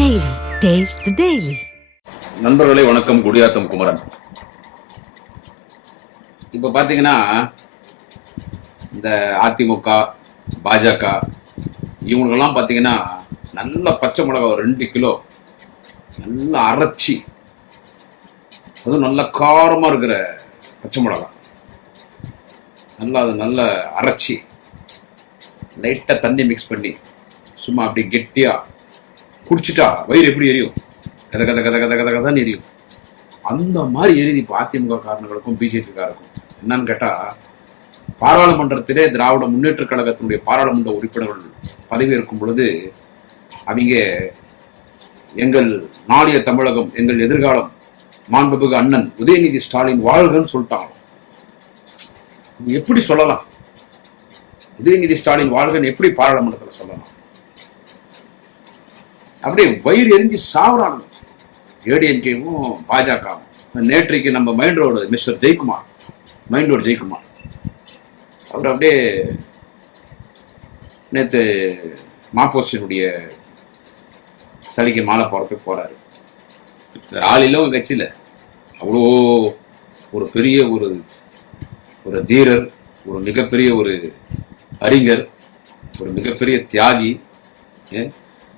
Taste the Daily. நண்பர்களே வணக்கம். குடியாத்தம் குமரன். இப்போ பார்த்தீங்கன்னா இந்த அதிமுக பாஜக இவங்களுக்கெல்லாம் பார்த்தீங்கன்னா நல்ல பச்சை மிளகா ஒரு ரெண்டு கிலோ நல்லா அரைச்சி அதுவும் நல்ல காரமாக இருக்கிற பச்சை மிளகா. நல்லா அது நல்ல அரைச்சி லைட்டாக தண்ணி மிக்ஸ் பண்ணி சும்மா அப்படி கெட்டியாக குடிச்சிட்டா வயிறு எப்படி எரியும்? கத கத கத கத கத கதான் எரியும். அந்த மாதிரி எரியுது இப்போ அதிமுக காரர்களுக்கும் பிஜேபிக்காரருக்கும் என்னன்னு கேட்டால் பாராளுமன்றத்திலே திராவிட முன்னேற்ற கழகத்தினுடைய பாராளுமன்ற உறுப்பினர்கள் பதவி இருக்கும் பொழுது அவங்க எங்கள் நாளைய தமிழகம் எங்கள் எதிர்காலம் மாண்புமிகு அண்ணன் உதயநிதி ஸ்டாலின் வாழ்கன்னு சொல்லிட்டாங்க. எப்படி சொல்லலாம்? உதயநிதி ஸ்டாலின் வாழ்கன்னு எப்படி பாராளுமன்றத்தில் சொல்லலாம்? அப்படியே வயிறு எரிஞ்சு சாவுறாங்க ஏடிஎம்கேவும் பாஜகவும் நேற்றைக்கு நம்ம mind road mister Jayakumar mind road Jayakumar. அவர் அப்படியே நேற்று மாப்போசினுடைய சலுகை மாலை போகிறதுக்கு போகிறாரு வேற இல்லை கட்சியில். அவ்வளோ ஒரு பெரிய ஒரு ஒரு தீரர் ஒரு மிகப்பெரிய ஒரு அறிஞர் ஒரு மிகப்பெரிய தியாகி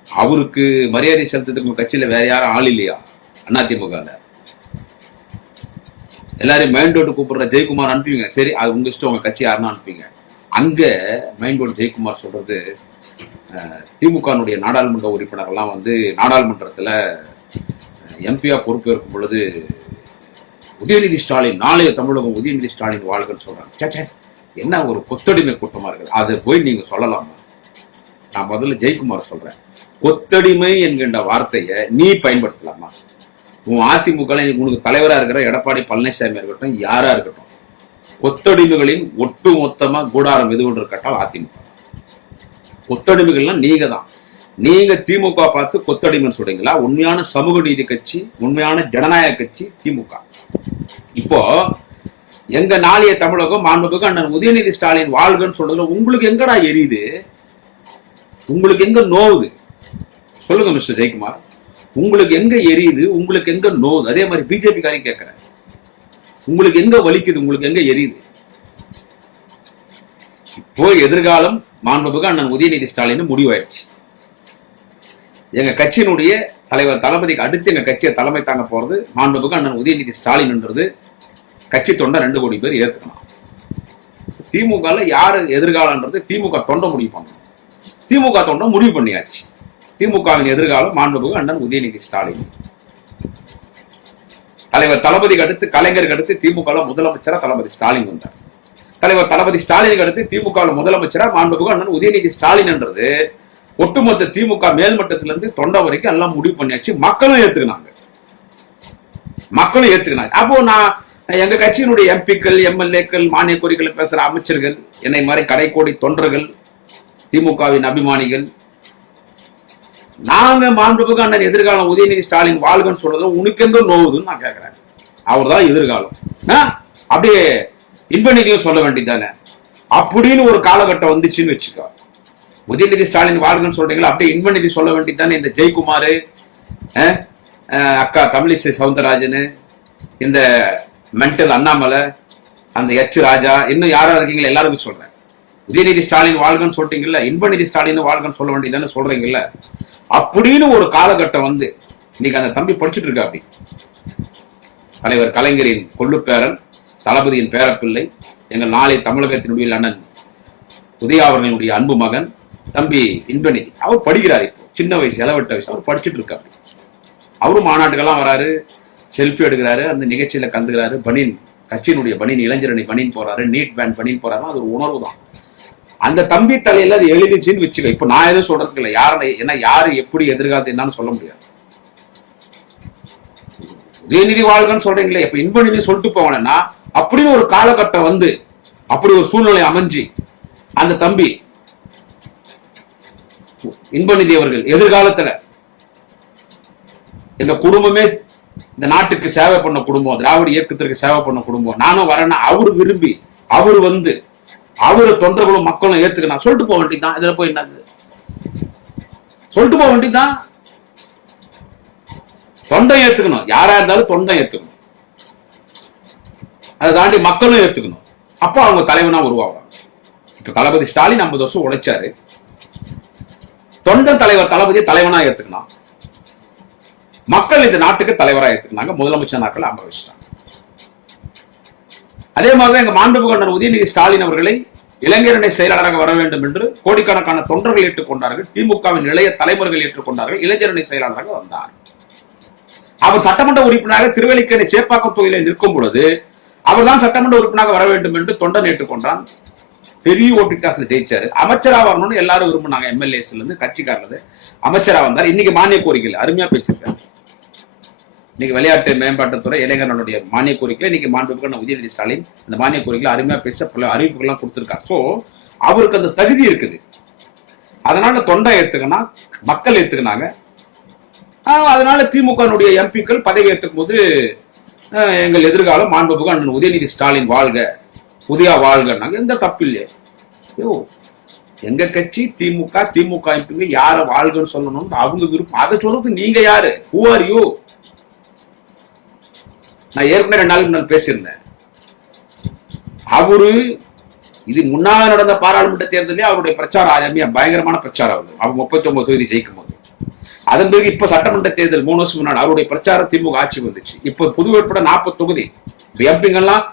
அவருக்கு மரியாதை செலுத்துறதுக்கு உங்க கட்சியில வேற யாரும் ஆள் இல்லையா? அதிமுகல. எல்லாரையும் மைண்ட் ரோடு கூப்பிடுற ஜெயக்குமார் அனுப்புவீங்க. சரி அது உங்க இஷ்டம் உங்க கட்சி யாருன்னா அனுப்புவீங்க. அங்க மைண்ட் ரோடு ஜெயக்குமார் சொல்றது திமுகனுடைய நாடாளுமன்ற உறுப்பினர்கள்லாம் வந்து நாடாளுமன்றத்துல எம்பியா பொறுப்பேற்கும் பொழுது உதயநிதி ஸ்டாலின் நாளைய தமிழகம் உதயநிதி ஸ்டாலின் வாழ்கன்னு சொல்றாங்க. ச்சே, என்ன ஒரு கொத்தடிமை கூட்டமா இருக்குது? அதை போய் நீங்க சொல்லலாமா? நான் முதல்ல ஜெயக்குமார் சொல்றேன். கொத்தடிமை என்கின்ற வார்த்தையை நீ பயன்படுத்தலாமா? உன் அதிமுக உனக்கு தலைவரா இருக்கிற எடப்பாடி பழனிசாமி இருக்கட்டும் யாரா இருக்கட்டும் கொத்தடிமைகளின் ஒட்டு மொத்தமா கூடாரம் எது ஒன்று இருக்கட்டும் அதிமுக. கொத்தடிமைகள்லாம் நீங்க தான். நீங்க திமுக பார்த்து கொத்தடிமைன்னு சொல்றீங்களா? உண்மையான சமூக நீதி கட்சி உண்மையான ஜனநாயக கட்சி திமுக. இப்போ எங்க நாளைய தமிழகம் மாண்புமிகு அண்ணன் உதயநிதி ஸ்டாலின் வாழ்கன்னு சொல்றதுல உங்களுக்கு எங்கடா எரியுது? உங்களுக்கு எங்க நோவுது? சொல்லுங்க மிஸ்டர் ஜெயக்குமார். உங்களுக்கு எங்க எரியுது? உங்களுக்கு எங்க நோவுது? அதே மாதிரி பிஜேபி காரையும் கேட்கிறேன் உங்களுக்கு எங்க வலிக்குது? உங்களுக்கு எங்க எரியுது? இப்போ எதிர்காலம் மாண்புமிகு அண்ணன் உதயநிதி ஸ்டாலின் முடிவாயிடுச்சு. எங்க கட்சியினுடைய தலைவர் தளபதிக்கு அடுத்து எங்க கட்சியை தலைமை தாங்க போறது மாண்புமிகு அண்ணன் உதயநிதி ஸ்டாலின்ன்றது. கட்சி தொண்டை ரெண்டு கோடி பேர் ஏத்துக்கணும். திமுகல யாரு எதிர்காலன்றது திமுக தொண்டை முடிவு பண்ணணும் திமுக தொண்டம் முடிவு பண்ணியாச்சு. திமுகவின் எதிர்காலம் மாண்புமிகு அண்ணன் உதயநிதி ஸ்டாலின். தலைவர் தளபதிக்கு அடுத்து கலைஞருக்கு அடுத்து திமுக முதலமைச்சரா தளபதி ஸ்டாலின் வந்தார். தலைவர் தளபதி ஸ்டாலினுக்கு அடுத்து திமுக முதலமைச்சரா மாண்புமிகு அண்ணன் உதயநிதி ஸ்டாலின் என்றது ஒட்டுமொத்த திமுக மேல்மட்டத்திலிருந்து தொண்டை வரைக்கும் எல்லாம் முடிவு பண்ணியாச்சு. மக்களும் ஏத்துக்கினாங்க. மக்களும் ஏத்துக்கினாங்க. அப்போ நான் எங்க கட்சியினுடைய எம்பிக்கள் எம்எல்ஏக்கள் மானிய கோரிக்கைகளை பேசுற அமைச்சர்கள் என்னை மாதிரி கடைக்கோடி தொண்டர்கள் திமுகவின் அபிமானிகள். நாங்க மாண்புக்கு அண்ணன் எதிர்காலம் உதயநிதி ஸ்டாலின் வாழ்கன்னு சொல்றதுல உனக்கெங்க நோவுதுன்னு நான் கேட்கிறேன் அவர் தான் எதிர்காலம் அப்படியே இன்பநிதியும் சொல்ல வேண்டியதானே அப்படின்னு ஒரு காலகட்டம் வந்துச்சுன்னு வச்சுக்கோ. உதயநிதி ஸ்டாலின் வாழ்கன்னு சொல்றீங்களா? அப்படியே இன்பநிதி சொல்ல வேண்டியதானே இந்த ஜெயக்குமார் அக்கா தமிழிசை சவுந்தரராஜன் இந்த மென்டல் அண்ணாமலை அந்த எச் ராஜா இன்னும் யாரா இருக்கீங்களா எல்லாருக்கும் சொல்றேன். உதயநிதி ஸ்டாலின் வாழ்கன்னு சொல்றீங்கல்ல இன்பநிதி ஸ்டாலின் வாழ்கன்னு சொல்ல வேண்டியதுன்னு சொல்றீங்கல்ல? அப்படின்னு ஒரு காலகட்டம் வந்து இன்னைக்கு அந்த தம்பி படிச்சுட்டு இருக்கா அப்படி. தலைவர் கலைஞரின் கொள்ளுப்பேரன் தளபதியின் பேரப்பிள்ளை எங்கள் நாளை தமிழகத்தினுடைய அண்ணன் உதயா அன்பு மகன் தம்பி இன்பநிதி. அவர் படிக்கிறார் இப்போ. சின்ன வயசு இளவட்ட வயசு. அவர் படிச்சுட்டு இருக்காரு அவரும் மாநாட்டுக்கெல்லாம் வராரு செல்ஃபி எடுக்கிறாரு அந்த நிகழ்ச்சியில கந்துக்கிறாரு பனின் கட்சியினுடைய பனின் இளைஞரணி பனின் போறாரு நீட் பேன் பனின் போறாரு. அது ஒரு உணர்வு தான் அந்த தம்பி தலையில அது எழுதிச்சுன்னு வச்சுக்க. இப்ப நான் எதுவும் சொல்றதுக்கு இல்லை. யாரு ஏன்னா யாரு எப்படி எதிர்காலத்தை என்னன்னு சொல்ல முடியாது. உதயநிதி வாழ்கன்னு சொல்றீங்களே இப்ப இன்பநிதி சொல்லிட்டு போவானேன்னா அப்படின்னு ஒரு காலகட்டம் வந்து அப்படி ஒரு சூழ்நிலை அமைஞ்சு அந்த தம்பி இன்பநிதி அவர்கள் எதிர்காலத்துல இந்த குடும்பமே இந்த நாட்டுக்கு சேவை பண்ண குடும்பம் திராவிட இயக்கத்திற்கு சேவை பண்ண குடும்பம். நானும் வரேன்னா அவரு விரும்பி அவரு வந்து அவரு தொண்டர்களும் மக்களும் ஏத்துக்கணும் சொல்லிட்டு போக வேண்டியதுதான். இதுல போய் என்னது? சொல்லிட்டு போக வேண்டியதுதான். தொண்டை ஏத்துக்கணும். யாரா இருந்தாலும் தொண்டை ஏத்துக்கணும். அதை தாண்டி மக்களும் ஏத்துக்கணும். அப்போ அவங்க தலைவனா உருவாகுறாங்க இப்ப தளபதி ஸ்டாலின் ஐம்பது வருஷம் உழைச்சாரு. தொண்டன் தலைவர் தளபதி தலைவனா ஏத்துக்கணும். மக்கள் இந்த நாட்டுக்கு தலைவரா ஏத்துக்கினாங்க. முதலமைச்சர் நாட்கள் அமர வச்சுட்டாங்க. அதே மாதிரிதான் எங்க மாண்புகண்ணர் உதயநிதி ஸ்டாலின் அவர்களை இளைஞரணி செயலாளராக வர வேண்டும் என்று கோடிக்கணக்கான தொண்டர்கள் ஏற்றுக்கொண்டார்கள். திமுகவின் இளைய தலைமுறைகள் ஏற்றுக்கொண்டார்கள். இளைஞரணி செயலாளராக வந்தார். அவர் சட்டமன்ற உறுப்பினராக திருவல்லிக்கேணி சேப்பாக்கம் தொகுதியில் நிற்கும் பொழுது அவர்தான் சட்டமன்ற உறுப்பினராக வர வேண்டும் என்று தொண்டன் ஏற்றுக்கொண்டான். பெரிய ஓட்டு ஜெயிச்சாரு. அமைச்சரா வரணும்னு எல்லாரும் விரும்பினாங்க. எம்எல்ஏஸ்ல இருந்து கட்சிக்காரர் அமைச்சரா வந்தார். இன்னைக்கு மானிய கோரிக்கையில் அருமையா பேசியிருக்காரு. இன்னைக்கு விளையாட்டு மேம்பாட்டுத்துறை இளைஞர்களுடைய மானிய கோரிக்கையில இன்னைக்கு மாண்புமிகு உதயநிதி ஸ்டாலின் அந்த மானிய கோரிக்கையில அருமையா பேச பல அறிவிப்புகள்லாம் கொடுத்துருக்காரு. சோ அவருக்கு அந்த தகுதி இருக்குது. அதனால தொண்டை ஏத்துக்கினா மக்கள் ஏத்துக்கினாங்க அதனால திமுகனுடைய எம்பிக்கள் பதவி ஏற்றுக்கும் போது எங்கள் எதிர்காலம் மாண்புமிகு அண்ணன் உதயநிதி ஸ்டாலின் வாழ்க உதயா வாழ்கன்னாங்க. எந்த தப்பு இல்லையே. ஐயோ எங்க கட்சி திமுக திமுக எம்பிங்க யார வாழ்கன்னு சொல்லணும் அவங்க விருப்பம். அதை சொல்றது நீங்க யாரு? ஹூ ஆர் யூ நான் ஏற்கனவே ரெண்டு நாளுக்கு முன்னால் பேசியிருந்தேன். அவரு இது முன்னால நடந்த பாராளுமன்ற தேர்தலே அவருடைய பிரச்சாரம் அருமையா பயங்கரமான பிரச்சாரம் ஆகுது அவர் முப்பத்தி ஒன்பது தொகுதி ஜெயிக்கும் போது அதன் பிறகு இப்ப சட்டமன்ற தேர்தல் மூணு வருஷம் முன்னாடி அவருடைய பிரச்சாரம் திமுக ஆட்சி வந்துச்சு. இப்ப புது உட்பட நாற்பது தொகுதி. எம்பிங்கெல்லாம்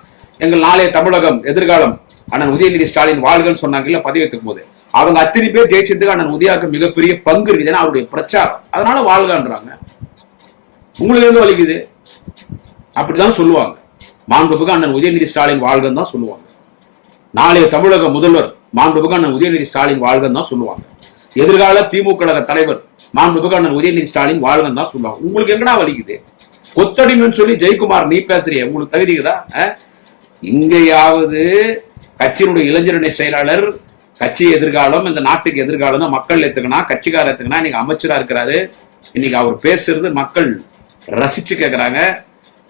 எங்கள் நாளைய தமிழகம் எதிர்காலம் அண்ணன் உதயநிதி ஸ்டாலின் வாழ்கன்னு சொன்னாங்கல்ல பதவி ஏற்றுக்கும் போது. அவங்க அத்தனை பேர் ஜெயிச்சதுக்கு அண்ணன் உதயாக்கு மிகப்பெரிய பங்கு இருக்குது. ஏன்னா அவருடைய பிரச்சாரம். அதனால வாழ்கான்றாங்க உங்களுக்கு எது வலிக்குது? அப்படிதான் சொல்லுவாங்க. மாண்புமிகு அண்ணன் உதயநிதி ஸ்டாலின் வாழ்கன்னு தான் சொல்லுவாங்க. நாளைய தமிழக முதல்வர் மாண்புமிகு அண்ணன் உதயநிதி ஸ்டாலின் வாழ்கன்னு தான் சொல்லுவாங்க. எதிர்கால திமுக கழக தலைவர் மாண்புமிகு அண்ணன் உதயநிதி ஸ்டாலின் வாழ்கன்னு தான் சொல்லுவாங்க. உங்களுக்கு எங்கடா வலிக்குது கொத்தடிமைன்னு சொல்லி ஜெயக்குமார் நீ பேசுறிய உங்களுக்கு தகுதிக்குதா இங்கேயாவது கட்சியினுடைய இளைஞரணி செயலாளர் கட்சி எதிர்காலம் இந்த நாட்டுக்கு எதிர்காலம் தான் மக்கள் ஏத்துக்கனா கட்சிக்கார ஏத்துக்கனா இன்னைக்கு அமைச்சரா இருக்கிறாரு. இன்னைக்கு அவர் பேசுறது மக்கள் ரசிச்சு கேட்கிறாங்க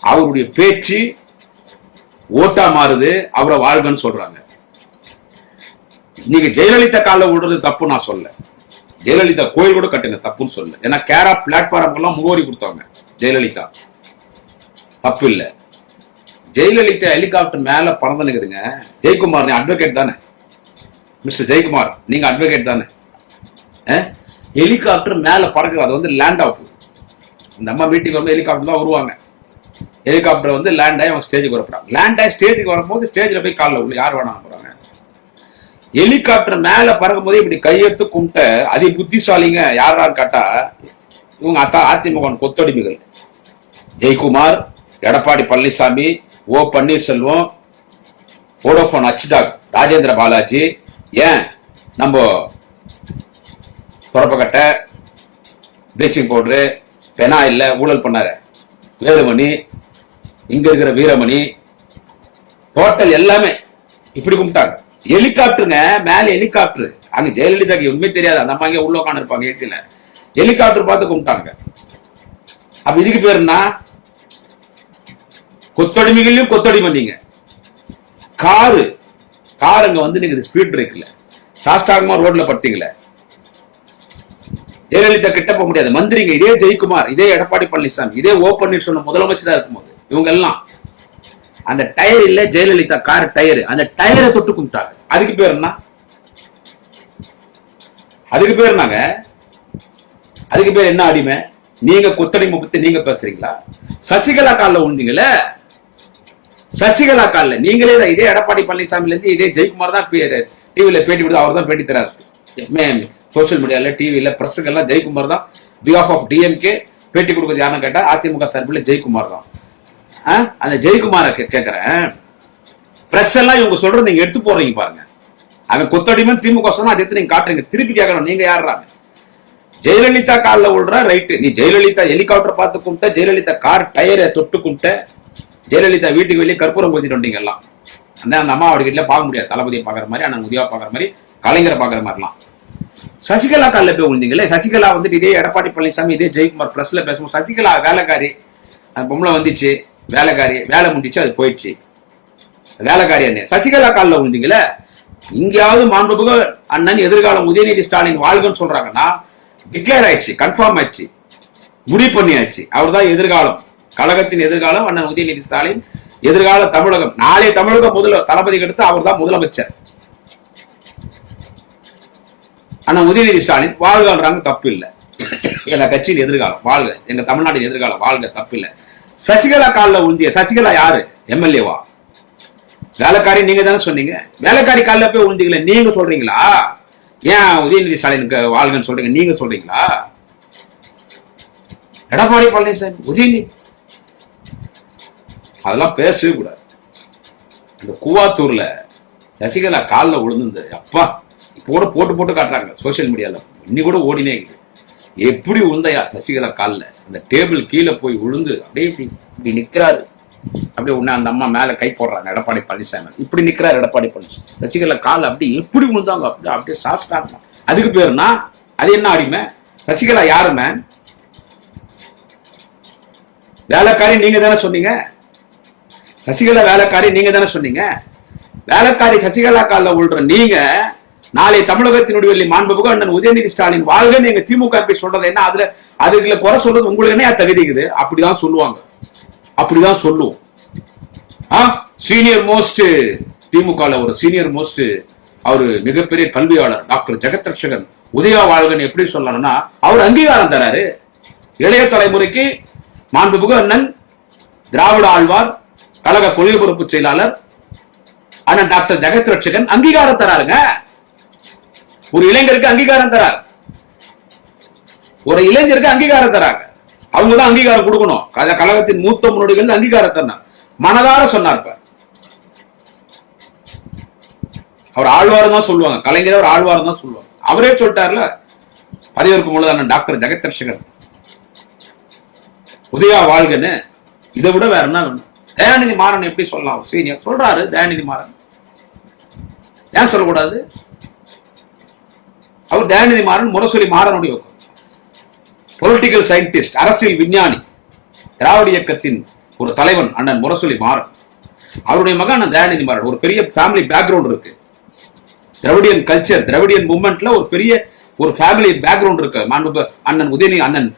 அவருடைய பேச்சு ஓட்டா மாறுது அவரை வாழ்கன்னு சொல்றாங்க. நீங்க ஜெயலலிதா கால விடுறது தப்பு நான் சொல்ல ஜெயலலிதா கோயில் கூட கட்டுங்க தப்புன்னு சொல்ல ஏன்னா கேரா பிளாட்ஃபார்ம் எல்லாம் முகவரி கொடுத்தாங்க ஜெயலலிதா. தப்பு இல்லை. ஜெயலலிதா ஹெலிகாப்டர் மேல பறந்துனுக்குதுங்க ஜெயக்குமார் நீ அட்வொகேட் தானே? மிஸ்டர் ஜெயக்குமார் நீங்க அட்வொகேட் தானே? ஹெலிகாப்டர் மேல பறக்குது அது வந்து லேண்ட் ஆஃப் நம்ம வீட்டுக்கு வந்து ஹெலிகாப்டர் தான் வருவாங்க. ஹெலிகாப்டர் வந்து லேண்ட் ஆகி அவங்க ஸ்டேஜுக்கு வரப்போறாங்க லேண்ட் ஆகி ஸ்டேஜுக்கு வரும்போது ஸ்டேஜில் போய் காலில் உள்ள யார் வேணாம் போறாங்க. ஹெலிகாப்டர் மேல பறக்கும் போது இப்படி கையெடுத்து கும்பிட்ட அதி புத்திசாலிங்க யாரான்னு கேட்டா இவங்க அத்தா அதிமுக கொத்தடிமைகள். ஜெயக்குமார் எடப்பாடி பழனிசாமி ஓ பன்னீர்செல்வம் வோடோஃபோன் அச்டாக் ராஜேந்திர பாலாஜி ஏன் நம்ம தொடப்பக்கட்டை ப்ளீச்சிங் பவுடரு பெனா இல்ல ஊழல் பண்ணாரு. வேலுமணி இங்க இருக்கிற வீரமணி டோட்டல் எல்லாமே இப்படி கும்பிட்டாங்க. ஹெலிகாப்டருங்க மேல ஹெலிகாப்டர். அங்க ஜெயலலிதாக்கு எதுவுமே தெரியாது. அந்த அம்மா உள்ள உட்காந்து இருப்பாங்க ஏசியில ஹெலிகாப்டர் பார்த்து கும்பிட்டாங்க. அப்ப இதுக்கு பேர் என்ன? கொத்தடிமைகளையும் கொத்தடி பண்ணீங்க காரு. கார் அங்க வந்து நீங்க ஸ்பீட் பிரேக்ல சாஸ்டாகமா ரோட்ல படுத்தீங்களே. ஜெயலலிதா கிட்ட போக முடியாது. மந்திரிங்க இதே ஜெயக்குமார் இதே எடப்பாடி பழனிசாமி இதே ஓ பன்னீர்செல்வம் முதலமைச்சரா இருக்கும்போது இவங்க எல்லாம் அந்த டயர் இல்ல ஜெயலலிதா கார் டயர் அந்த டயரை தொட்டு கும்பிட்டாங்க. அதுக்கு பேர் என்ன? அதுக்கு பேர் என்னங்க? அதுக்கு பேர் என்ன அடிமை? நீங்க கொத்தடிமை பத்தி நீங்க பேசுறீங்களா? சசிகலா காலில் விழுந்தீங்களே சசிகலா காலில். நீங்களே தான் இதே எடப்பாடி பழனிசாமில இருந்து இதே ஜெயக்குமார் தான் டிவியில பேட்டி கொடுத்து அவர் தான் பேட்டி தராரு. சோசியல் சோஷியல் மீடியால டிவியில பிரஸுக்கெல்லாம் ஜெயக்குமார் தான். பிஹாஃப் ஆஃப் டிஎம்கே பேட்டி கொடுக்குறது யாருன்னு கேட்டா அதிமுக சார்பில் ஜெயக்குமார் தான். ஆ? அந்த ஜெயக்குமாரை கே- கேட்கிறேன் பிரஸ் எல்லாம் இவங்க சொல்றது நீங்க எடுத்து போறீங்க பாருங்க. அவன் கொத்தடிமே திமுக சொன்னா அதை எடுத்து நீங்க காட்டுறீங்க. திருப்பி கேட்கணும். நீங்க யாருறாங்க? ஜெயலலிதா காலில் விழுற ரைட்டு நீ ஜெயலலிதா ஹெலிகாப்டர் பார்த்து கும்பிட்ட ஜெயலலிதா கார் டயரை தொட்டு கும்பிட்ட ஜெயலலிதா வீட்டுக்கு வெளியே கற்பூரம் ஊத்திட்டு வந்தீங்க எல்லாம். அந்த அந்த அம்மா வீட்டில் பார்க்க முடியாது. தளபதியை பார்க்குற மாதிரி ஆனால் உதவியாக பார்க்குற மாதிரி கலைஞரை பார்க்குற மாதிரிலாம். சசிகலா காலில் போய் விழுந்தீங்களே சசிகலா வந்துட்டு இதே எடப்பாடி பழனிசாமி இதே ஜெயக்குமார் ப்ளஸ்ல பேசும்போது சசிகலா வேலைக்காரி அந்த பொம்பளை வந்துச்சு வேலைக்காரி வேலை முடிச்சு அது போயிடுச்சு. வேலைக்காரி அண்ணே. சசிகலா காலில் விழுந்தீங்களே இங்கேயாவது மாண்புமிகு அண்ணன் எதிர்காலம் உதயநிதி ஸ்டாலின் வாழ்கன்னு சொல்றாங்கன்னா டிக்ளேர் ஆயிடுச்சு கன்ஃபார்ம் ஆயிடுச்சு முடிவு பண்ணியாச்சு. அவர் தான் எதிர்காலம். கழகத்தின் எதிர்காலம் அண்ணன் உதயநிதி ஸ்டாலின் எதிர்கால தமிழகம். நாளை தமிழக முதல்வர் தளபதி அடுத்து அவர் தான் முதலமைச்சர். ஆனா உதயநிதி ஸ்டாலின் வாழ்கன்றாங்க தப்பு இல்லை எங்க கட்சியின் எதிர்காலம் வாழ்க. எங்க தமிழ்நாட்டின் எதிர்காலம் வாழ்க தப்பு இல்லை சசிகலா காலில் உழுந்திய சசிகலா யாரு? எம்எல்ஏவா? வேலைக்காரி நீங்க தானே சொன்னீங்க. வேலைக்காரி காலில் போய் உந்திக்கல நீங்க சொல்றீங்களா? ஏன் உதயநிதி ஸ்டாலினுக்கு வாழ்கன்னு சொல்றீங்க நீங்க சொல்றீங்களா? எடப்பாடி பழனிசாமி உதயநிதி. அதெல்லாம் பேசவே கூடாது. இந்த கூவாத்தூர்ல சசிகலா காலில் விழுந்து அப்பா போட கூட போட்டு போட்டு காட்டுறாங்க சோசியல் மீடியால இன்னி கூட ஓடினே எப்படி விழுந்தையா சசிகலா காலில்? அந்த டேபிள் கீழே போய் விழுந்து அப்படியே இப்படி இப்படி நிக்கிறாரு. அப்படியே உடனே அந்த அம்மா மேல கை போடுறாங்க. எடப்பாடி பழனிசாமி. இப்படி நிக்கிறாரு எடப்பாடி பழனிசாமி. சசிகலா கால் அப்படி எப்படி விழுந்தாங்க அப்படி அப்படியே சாஸ்டாங்க அதுக்கு பேருனா அது என்ன அடிமை? சசிகலா யாருமே வேலைக்காரி நீங்க தானே சொன்னீங்க? சசிகலா வேலைக்காரி நீங்க தானே சொன்னீங்க? வேலைக்காரி சசிகலா காலில் விழுற நீங்க நாளை தமிழகத்தினுடைய வெள்ளி மாண்புமிகு அண்ணன் உதயநிதி ஸ்டாலின் வாழ்கன்னு எங்க திமுக எம்பி சொல்றது என்ன? அதுல அதுல குறை சொல்றது உங்களுக்கு என்ன தகுதிக்குது அப்படிதான் சொல்லுவாங்க. அப்படிதான் சொல்லுவோம். ஆ? சீனியர் மோஸ்ட் திமுக ஒரு சீனியர் மோஸ்ட் அவரு மிகப்பெரிய கல்வியாளர் டாக்டர் ஜெகத் ரட்சகன் உதயா வாழ்கன் எப்படி சொல்லணும்னா அவர் அங்கீகாரம் தராரு. இளைய தலைமுறைக்கு மாண்புமிகு அண்ணன் திராவிட ஆழ்வார் கழக கொள்கை பொறுப்பு செயலாளர் அண்ணன் டாக்டர் ஜெகத் ரட்சகன் அங்கீகாரம் தராருங்க. ஒரு இளைஞருக்கு அங்கீகாரம் தரார் ஒரு இளைஞருக்கு அங்கீகாரம் தராங்க. அவங்க தான் அங்கீகாரம் கொடுக்கணும். கழ- கழகத்தின் மூத்த முன்னோடிகள் அங்கீகாரம் தரணும் மனதார சொன்னார் அவர் ஆழ்வார் தான் சொல்லுவாங்க. கலைஞர் அவர் ஆழ்வார் தான் சொல்லுவாங்க. அவரே சொல்லிட்டார்ல. பதவியேற்கும் பொழுது டாக்டர் ஜெகத் உதயா வாழ்கன்னு இதை விட வேற என்ன வேணும்? தயாநிதி மாறன் எப்படி சொல்லலாம்? சீனியர். சொல்றாரு தயாநிதி மாறன். ஏன் சொல்லக்கூடாது? அவர் தயாநிதி மாறன் முரசொலி மாறனுடைய பொலிட்டிக்கல் சயின்டிஸ்ட் அரசியல் விஞ்ஞானி திராவிட இயக்கத்தின் ஒரு தலைவன் அண்ணன் முரசொலி மாறன். அவருடைய மகன் அண்ணன் தயாநிதி மாறன். ஒரு பெரிய ஃபேமிலி பேக்ரவுண்ட் இருக்கு. திராவிடியன் கல்ச்சர் திராவிடியன் மூமெண்ட்ல ஒரு பெரிய ஒரு ஃபேமிலி பேக்ரவுண்ட் இருக்கு. மாண்பு அண்ணன் உதயநிதி அண்ணன்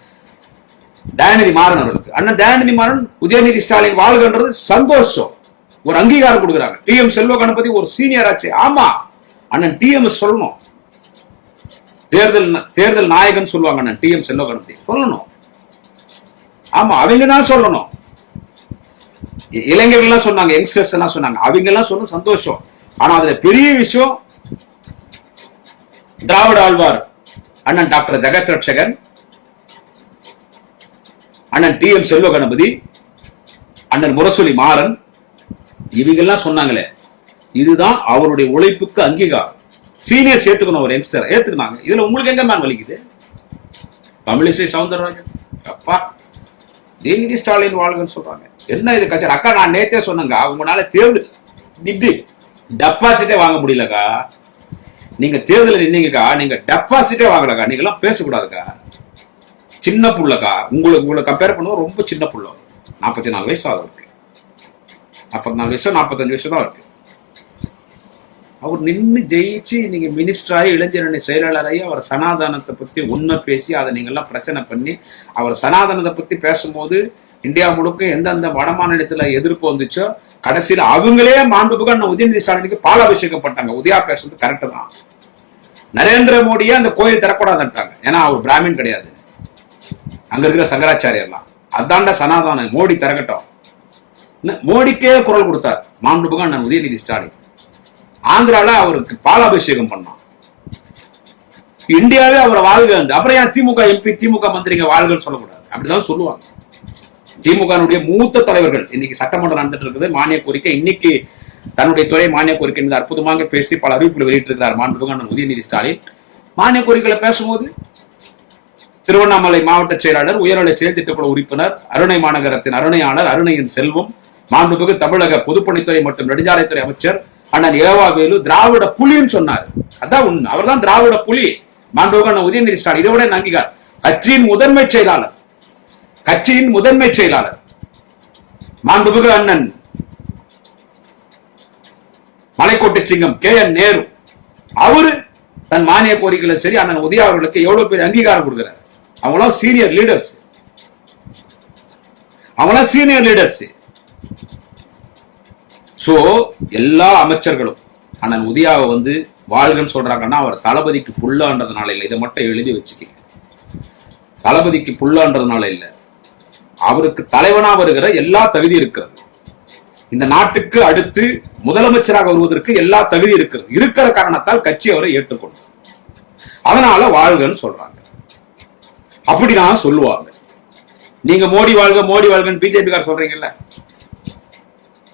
தயாநிதி மாறன் அவர்களுக்கு. அண்ணன் தயாநிதி மாறன் உதயநிதி ஸ்டாலின் வாழ்கன்றது சந்தோஷம். ஒரு அங்கீகாரம் கொடுக்குறாங்க. டி எம் செல்வ கணபதி ஒரு சீனியர் ஆச்சு. ஆமா. அண்ணன் டி எம் சொல்லணும். தேர்தல் தேர்தல் நாயகன் சொல்லுவாங்க டி எம் செல்வ கணபதி சொல்லணும். ஆமா அவங்க தான் சொல்லணும். இளைஞர்கள் எல்லாம் சொன்னாங்க யங்ஸ்டர்ஸ் எல்லாம் சொன்னாங்க. அவங்க எல்லாம் சொன்ன சந்தோஷம். ஆனா அதுல பெரிய விஷயம் திராவிட ஆழ்வார் அண்ணன் டாக்டர் ஜெகத் ரட்சகன் அண்ணன் டி எம் செல்வ கணபதி அண்ணன் முரசொலி மாறன் இவங்கெல்லாம் சொன்னாங்களே. இதுதான் அவருடைய உழைப்புக்கு அங்கீகாரம். சீனியர்ஸ் ஏத்துக்கணும் ஒரு யங்ஸ்டர் ஏத்துக்கினாங்க. இதுல உங்களுக்கு எங்க மேன் வலிக்குது? தமிழிசை சவுந்தரராஜன். அப்பா ஜெயநிதி ஸ்டாலின் வாழ்கன்னு சொல்றாங்க. என்ன இது கச்சர்? அக்கா நான் நேத்தே சொன்னேங்க உங்களால தேர்தல் நிப்பி டெபாசிட்டே வாங்க முடியலக்கா. நீங்க தேர்தலில் நின்னீங்கக்கா நீங்க டெபாசிட்டே வாங்கலக்கா. நீங்க எல்லாம் பேசக்கூடாதுக்கா. சின்ன புள்ளக்கா. உங்களை உங்களை கம்பேர் பண்ணுவோம் ரொம்ப சின்ன புள்ள. நாற்பத்தி நாலு வயசு ஆகுது. இருக்கு நாற்பத்தி நாலு வயசு நாற்பத்தஞ்சு வயசு தான் இருக்கு. அவர் நின்று ஜெயிச்சு நீங்க மினிஸ்டராகி இளைஞரணி செயலாளராகி அவர் சனாதனத்தை பத்தி உண்மை பேசி அதை நீங்கெல்லாம் பிரச்சனை பண்ணி அவர் சனாதனத்தை பத்தி பேசும்போது இந்தியா முழுக்க எந்தெந்த வடமாநிலத்துல எதிர்ப்பு வந்துச்சோ கடைசியில் அவங்களே மாண்புக்கு அண்ணன் உதயநிதி ஸ்டாலினுக்கு பாலாபிஷேகம் பண்ணாங்க உதயா பேசுறது கரெக்டு தான். நரேந்திர மோடியே அந்த கோயில் திறக்கூடாதுன்ட்டாங்க ஏன்னா அவர் பிராமின் கிடையாது. அங்க இருக்கிற சங்கராச்சாரியர்லாம். அதாண்ட சனாதனம். மோடி திறக்கட்டும். மோடிக்கே குரல் கொடுத்தார். மாண்புக்கு அண்ணன் உதயநிதி ஸ்டாலின். ஆந்திரால அவருக்கு பாலாபிஷேகம் பண்ணான். இந்தியாவே அவரை வாழ்க வந்து அப்புறம் ஏன் திமுக எம்பி திமுக மந்திரிங்க வாழ்கன்னு சொல்லக்கூடாது? அப்படிதான் சொல்லுவாங்க. திமுகனுடைய மூத்த தலைவர்கள் இன்னைக்கு சட்டமன்றம் நடந்துட்டு இருக்குது மானிய கோரிக்கை இன்னைக்கு தன்னுடைய துறை மானிய கோரிக்கை மீது அற்புதமாக பேசி பல அறிவிப்புகளை வெளியிட்டிருக்கிறார் மாண்புகான உதயநிதி ஸ்டாலின். மானிய கோரிக்கைகளை பேசும்போது திருவண்ணாமலை மாவட்ட செயலாளர் உயர்நிலை செயல் திட்டக்குழு உறுப்பினர் அருணை மாநகரத்தின் அருணையாளர் அருணையின் செல்வம் மாண்புமிகு தமிழக பொதுப்பணித்துறை மற்றும் நெடுஞ்சாலைத்துறை அமைச்சர் அண்ணன் ஏவாவேலு திராவிட புலின்னு சொன்னார். அதான் உண்மை. அவர்தான் திராவிட புலி. மாண்டோகன் உதயநிதி ஸ்டாலின். இதை விட என்ன கட்சியின் முதன்மை செயலாளர். கட்சியின் முதன்மை செயலாளர். மாண்புமிகு அண்ணன். மலைக்கோட்டை சிங்கம் கே என் நேரு. அவரு தன் மானிய கோரிக்கையில சரி அண்ணன் உதயா அவர்களுக்கு எவ்வளவு பெரிய அங்கீகாரம் கொடுக்கிறார்? அவங்களாம் சீனியர் லீடர்ஸ் அவங்களாம் சீனியர் லீடர்ஸ் சோ எல்லா அமைச்சர்களும் அண்ணன் உதயாவை வந்து வாழ்கன்னு சொல்றாங்கன்னா அவர் தளபதிக்கு புல்லான்றதுனால இல்லை. இதை மட்டும் எழுதி வச்சுக்கங்க. தளபதிக்கு புல்லான்றதுனால இல்லை. அவருக்கு தலைவனா வருகிற எல்லா தகுதி இருக்கிறது. இந்த நாட்டுக்கு அடுத்து முதலமைச்சராக வருவதற்கு எல்லா தகுதி இருக்கிறது. இருக்கிற காரணத்தால் கட்சி அவரை ஏற்றுக்கொண்டது. அதனால வாழ்கன்னு சொல்றாங்க. அப்படிதான் சொல்லுவாங்க. நீங்க மோடி வாழ்க மோடி வாழ்கன்னு பிஜேபி கார் சொல்றீங்கல்ல?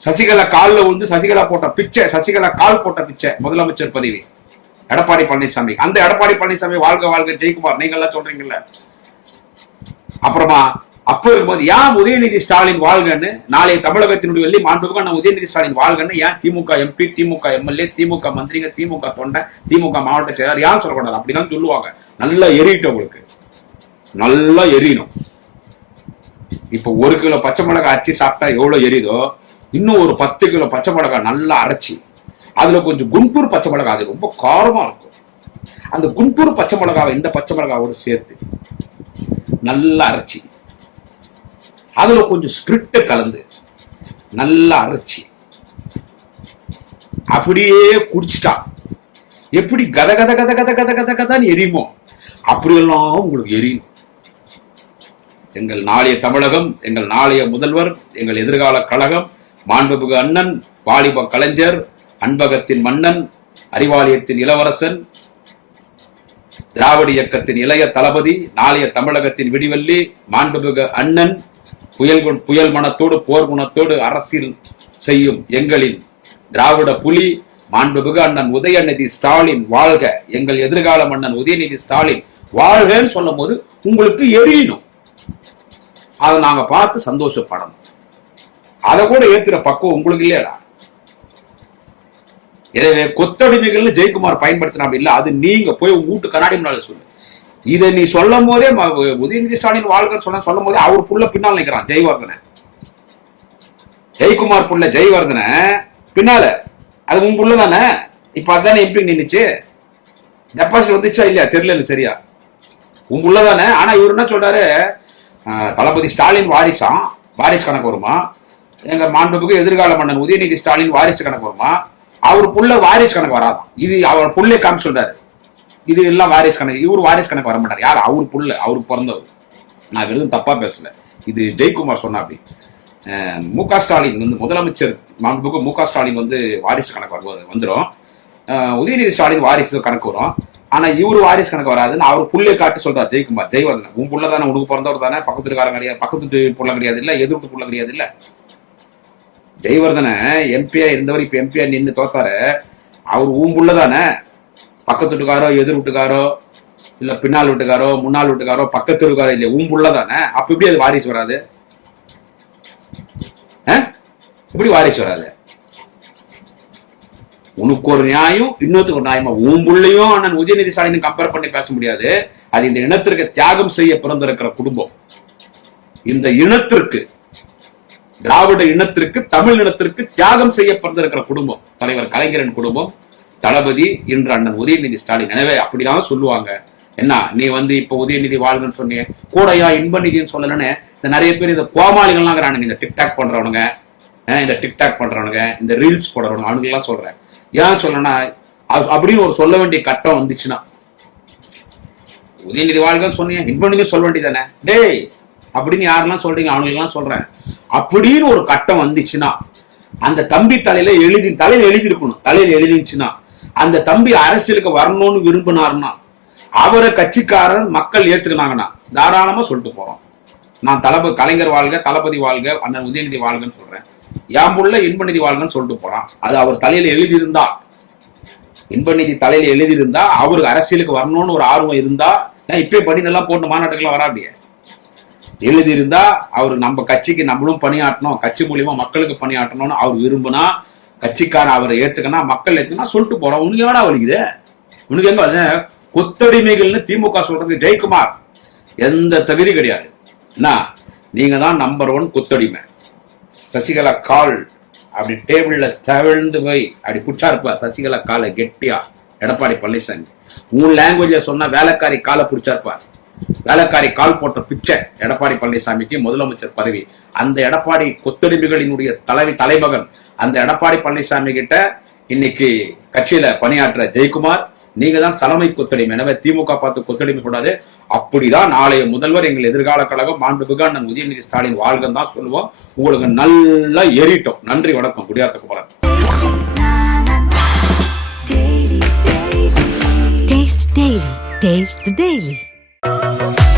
சசிகலா காலில் வந்து சசிகலா போட்ட பிச்சை சசிகலா கால் போட்ட பிச்சை முதலமைச்சர் பதவி. எடப்பாடி பழனிசாமி. அந்த எடப்பாடி பழனிசாமி வாழ்க வாழ்க ஜெயக்குமார் நீங்க எல்லாம் சொல்றீங்கல்ல. அப்புறமா அப்ப இருக்கும்போது ஏன் உதயநிதி ஸ்டாலின் வாழ்கன்னு? நாளைய தமிழகத்தினுடைய வெள்ளி மாண்புக்கு நான் உதயநிதி ஸ்டாலின் வாழ்கன்னு ஏன் திமுக எம்பி திமுக எம்எல்ஏ திமுக மந்திரிங்க திமுக தொண்டை திமுக மாவட்ட செயலாளர் ஏன் சொல்லக்கூடாது. அப்படிதான் சொல்லுவாங்க. நல்லா எரியட்டும் உங்களுக்கு. நல்லா எரியணும். இப்போ ஒரு கிலோ பச்சை மிளகாய் அரைச்சி சாப்பிட்டா எவ்வளவு எரியுதோ? இன்னும் ஒரு பத்து கிலோ பச்சை மிளகாய் நல்லா அரைச்சி அதுல கொஞ்சம் குண்டூர் பச்சை மிளகாய் அது ரொம்ப காரமா இருக்கும். அந்த குண்டூர் பச்சை மிளகாவை இந்த பச்சை மிளகாவோடு சேர்த்து நல்லா அரைச்சி அதுல கொஞ்சம் ஸ்பிரிட்டை கலந்து நல்லா அரைச்சி அப்படியே குடிச்சிட்டா எப்படி கத கத கத கத கத கத கதான்னு எரியுமோ அப்படியெல்லாம் உங்களுக்கு எரியும். எங்கள் நாளைய தமிழகம் எங்கள் நாளைய முதல்வர் எங்கள் எதிர்கால கழகம் மாண்புமிகு அண்ணன் வாலிப கலைஞர் அன்பகத்தின் மன்னன் அறிவாலயத்தின் இளவரசன் திராவிட இயக்கத்தின் இளைய தளபதி நாளைய தமிழகத்தின் விடிவெள்ளி மாண்புமிகு அண்ணன் புயல் புயல் மனத்தோடு போர் குணத்தோடு அரசியல் செய்யும் எங்களின் திராவிட புலி மாண்புமிகு அண்ணன் உதயநிதி ஸ்டாலின் வாழ்க. எங்கள் எதிர்கால மன்னன் உதயநிதி ஸ்டாலின் வாழ்கன்னு சொல்லும் போது உங்களுக்கு எரியணும். அதை நாங்கள் பார்த்து சந்தோஷப்படணும். அதை கூட ஏத்துற பக்குவம் உங்களுக்கு இல்லையடா. எனவே கொத்தடிமைகள்னு ஜெயக்குமார் பயன்படுத்தினா அப்படி இல்ல அது நீங்க போய் உங்க வீட்டு கண்ணாடி முன்னால சொல்லு. இதை நீ சொல்லும் போதே உதயநிதி ஸ்டாலின் வாழ்க்கை சொன்ன சொல்லும் போதே அவர் புள்ள பின்னால் நிற்கிறான் ஜெய்வர்தன. ஜெயக்குமார் புள்ள ஜெய்வர்தன பின்னால. அது உன் புள்ள தானே? இப்ப அதானே எம்பி நின்னுச்சு? டெபாசிட் வந்துச்சா இல்லையா? தெரியல சரியா. உன் புள்ள தானே? ஆனா இவர் என்ன சொல்றாரு? தளபதி ஸ்டாலின் வாரிசாம் வாரிஸ் கணக்கு வருமா? எங்க மாண்புக்கு எதிர்கால மன்னன் உதயநிதி ஸ்டாலின் வாரிசு கணக்கு வருமா? அவர் புள்ள வாரிசு கணக்கு வராது? இது அவர் புள்ளே காமி சொல்றாரு. இது எல்லாம் வாரிசு கணக்கு. இவர் வாரிசு கணக்கு வர மாட்டார். யார்? அவர் புள்ள. அவருக்கு பிறந்தவர். நான் எதுவும் தப்பா பேசல. இது ஜெயக்குமார் சொன்னா அப்படி. மு க ஸ்டாலின் வந்து முதலமைச்சர் மாண்புக்கு மு க ஸ்டாலின் வந்து வாரிசு கணக்கு வருவது வந்துடும் உதயநிதி ஸ்டாலின் வாரிசு கணக்கு வரும். ஆனா இவரு வாரிசு கணக்கு வராதுன்னு அவர் புள்ளை காட்டு சொல்றாரு ஜெயக்குமார். ஜெய்வர்தன். உன் புள்ள தானே? உனக்கு பிறந்தவர் தானே? பக்கத்து கிடையாது. பக்கத்து புள்ள கிடையாது இல்ல எதிர் புள்ள கிடையாது இல்ல. ஜெயவர்தனை எம்பியா இருந்தவர் இப்ப எம்பியா நின்று தோத்தாரு. அவர் ஊம்புள்ளதானே? தானே பக்கத்து வீட்டுக்காரோ எதிர் வீட்டுக்காரோ இல்ல பின்னால் வீட்டுக்காரோ முன்னாள் வீட்டுக்காரோ பக்கத்து வீட்டுக்காரோ இல்லையா உன் தானே அப்ப எப்படி அது வாரிசு வராது? எப்படி வாரிசு வராது? உனக்கு ஒரு நியாயம் இன்னொருத்துக்கு ஒரு நியாயமா? உன் புள்ளையும் அண்ணன் உதயநிதி ஸ்டாலின் கம்பேர் பண்ணி பேச முடியாது. அது இந்த இனத்திற்கு தியாகம் செய்ய பிறந்திருக்கிற குடும்பம். இந்த இனத்திற்கு திராவிட இனத்திற்கு தமிழ் இனத்திற்கு தியாகம் செய்ய பிறந்திருக்கிற குடும்பம். தலைவர் கலைஞரின் குடும்பம் தளபதி இன்று அண்ணன் உதயநிதி ஸ்டாலின். எனவே அப்படிதான் சொல்லுவாங்க. என்ன நீ வந்து இப்ப உதயநிதி வாழ்கன்னு சொன்னீங்க. கூடையா இன்ப நிதின்னு சொல்லலன்னு இந்த நிறைய பேர் இந்த கோமாளிகள்லாம் இந்த டிக்டாக் பண்றவனுங்க இந்த டிக்டாக் பண்றவனுங்க இந்த ரீல்ஸ் போடுறவனுங்க அவனுக்கு எல்லாம் சொல்றேன். ஏன் சொல்லனா அப்படின்னு ஒரு சொல்ல வேண்டிய கட்டம் வந்துச்சுன்னா. உதயநிதி வாழ்கன்னு சொன்னீங்க இன்ப நிதி சொல்ல வேண்டியதானே டேய் அப்படின்னு யாரெல்லாம் சொல்றீங்க? அவங்களுக்கெல்லாம் சொல்றேன். அப்படின்னு ஒரு கட்டம் வந்துச்சுன்னா அந்த தம்பி தலையில எழுதி தலையில எழுதி இருக்கணும் தலையில எழுதிச்சுன்னா அந்த தம்பி அரசியலுக்கு வரணும்னு விரும்பினார்னா அவரை கட்சிக்காரர் மக்கள் ஏத்துக்கினாங்கன்னா தாராளமா சொல்லிட்டு போறோம். நான் தளபதி கலைஞர் வாழ்க தளபதி வாழ்க அண்ணன் உதயநிதி வாழ்கன்னு சொல்றேன். என் புள்ள இன்பநிதி வாழ்கன்னு சொல்லிட்டு போறான். அது அவர் தலையில எழுதியிருந்தா இன்பநிதி தலையில எழுதியிருந்தா அவருக்கு அரசியலுக்கு வரணும்னு ஒரு ஆர்வம் இருந்தா ஏன் இப்பயே படி நல்லா போட்டு மாநாட்டுக்கெல்லாம் வராடியே எழுதியிருந்தா அவர் நம்ம கட்சிக்கு நம்மளும் பணியாற்றணும் கட்சி மூலியமா மக்களுக்கு பணியாற்றணும்னு அவர் விரும்புனா கட்சிக்காரன் அவரை ஏத்துக்கனா மக்கள் ஏத்துக்கனா சொல்லிட்டு போறோம். உனக்கு எவ்வளோ வலிக்குது? உனக்கு எங்க வருது? கொத்தடிமைகள்னு திமுக சொல்றது ஜெயக்குமார். எந்த தகுதி கிடையாது. என்ன நீங்க தான் நம்பர் ஒன் கொத்தடிமை. சசிகலா கால் அப்படி டேபிள்ல தவிழ்ந்து போய் அப்படி புடிச்சா இருப்பா சசிகலா காலை கெட்டியா எடப்பாடி பழனிசாமி. உன் லாங்குவேஜ சொன்னா வேலைக்காரி காலை புடிச்சா இருப்பார். வேலைக்காரி கால் போட்ட பிச்சை எடப்பாடி பழனிசாமிக்கு முதலமைச்சர் பதவி. அந்த எடப்பாடி கொத்தடிமைகளினுடைய தலைவி தலைமகன் அந்த எடப்பாடி பழனிசாமி கிட்ட இன்னைக்கு கட்சியில பணியாற்ற ஜெயக்குமார் நீங்க தான் தலைமை கொத்தடிமை எனவே திமுக பார்த்து கொத்தடிமை கூடாது அப்படிதான் நாளைய முதல்வர் எங்கள் எதிர்கால கழகம் மாண்புமிகு அண்ணன் உதயநிதி ஸ்டாலின் வாழ்கன்னு தான் சொல்லுவோம். உங்களுக்கு நல்லா எரிட்டோம். நன்றி வணக்கம். குடியாத்த Kumaran Taste the Daily. Música